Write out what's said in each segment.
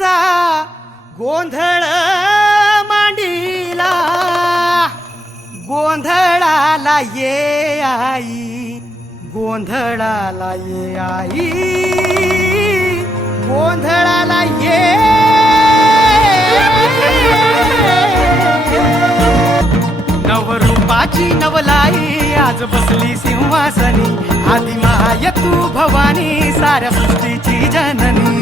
मायेचा गोंधळ मांडीला, गोंधळाला ये आई, गोंधळाला ये आई, गोंधळाला ये. नवरूपाची नवलाई आज बसली सिंहासनी, आदि माय तू भवानी साऱ्या सृष्टीची जननी.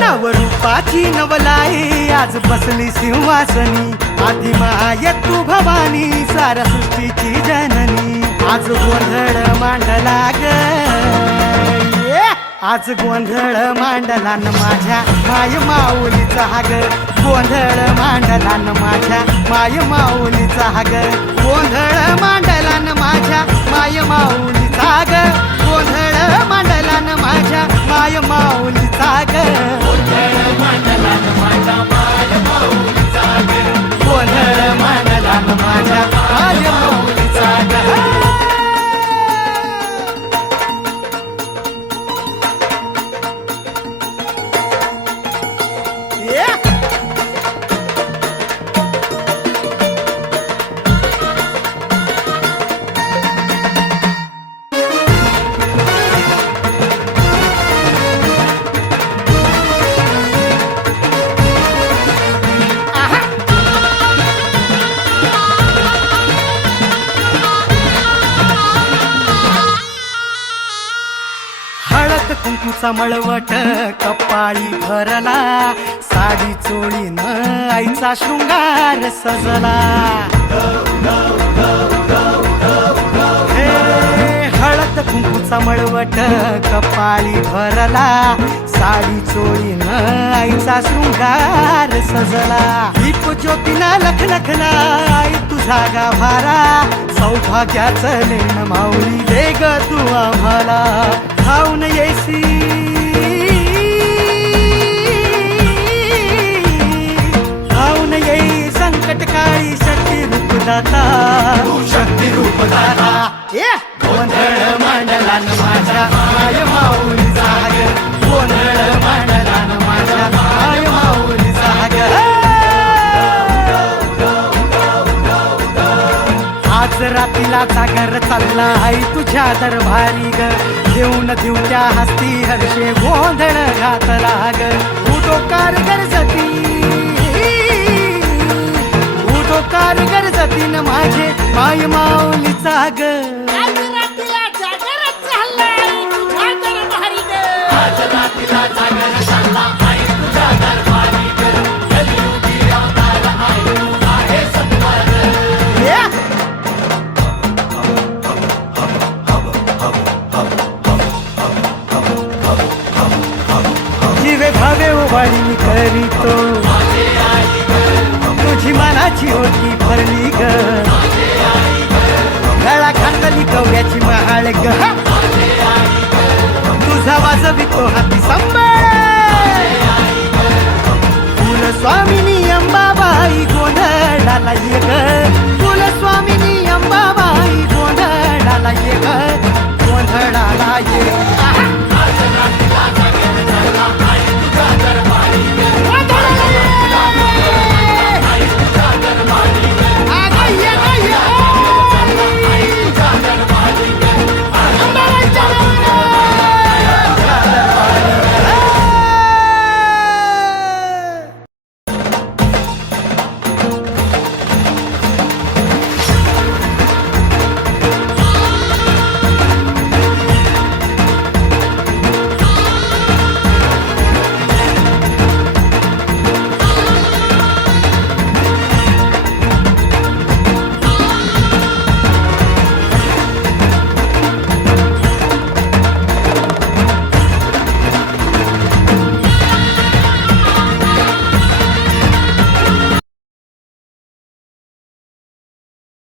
नवरूपाची नवलाई आज बसली सिंहासनी, आदि माय तू भवानी साऱ्या सृष्टीची जननी. आज गोंधळ मांडला ग, आज गोंधळ मांडला न माझ्या माय माऊलीचा ग, गोंधळ मांडला न माझ्या माय माऊलीचा ग, गोंधळ मांडला न माझ्या माय माऊलीचा ग, गोंधळ मांडला न माझ्या माय माऊलीचा ग, गोंधळ मांडला न माझ्या माय माऊलीचा ग, गोंधळ मांडला न माझ्या माय माऊलीचा ग. कुंकूचा मळवट कपाळी भरला, साडी चोळीन आईचा शृंगार सजला. हळद कुंकूचा मळवट कपाळी भरला, साडी चोळीन आईचा शृंगार सजला. दीप ज्योतीनं लखलखला आई तुझा गाभारा, सौभाग्याचं लेण माऊली दे ग तू आम्हाला. खाऊन येसी खाऊन येई संकट काळी शक्ती रूपदाता, शक्ती रूपदाता. गोंधळ मांडला न माझ्या माय माऊलीचा ग, गोंधळ मांडला न माझ्या माय माऊलीचा ग. आज रात्रीला जागर चालला आई तुझ्या दरबारी ग, देऊन देऊच्या हस्ती हर्षे गोंधळ घातला ग. उदोकार गरजती, उदोकार गरजती न माझे माय माऊलीचा ग. जीवे भावे उभारी मी करीतो, तुझी मनाची ओटी भरली ग, गळा घातली गवऱ्याची महाळ ग, तुझा वाजवितो हाती संप